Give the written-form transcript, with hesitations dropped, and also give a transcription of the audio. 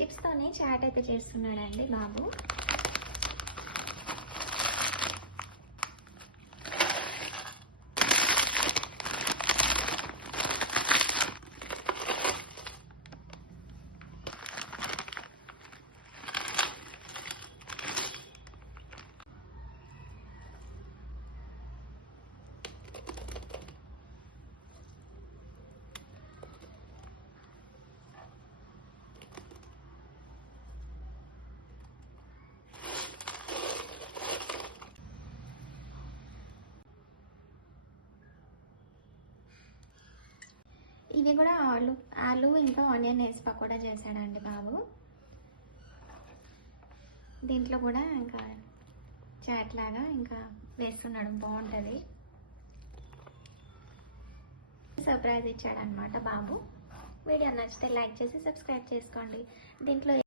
చిప్స్తోనే చాట్ అయితే చేస్తున్నాడండి బాబు. ఇవి కూడా ఆలు ఇంకా ఆనియన్ వేసి పకోడా చేశాడండి బాబు. దీంట్లో కూడా ఇంకా చాట్ లాగా ఇంకా వేస్తున్నాడు, బాగుంటుంది. సర్ప్రైజ్ ఇచ్చాడనమాట బాబు. వీడియో నచ్చితే లైక్ చేసి సబ్స్క్రైబ్ చేసుకోండి. దీంట్లో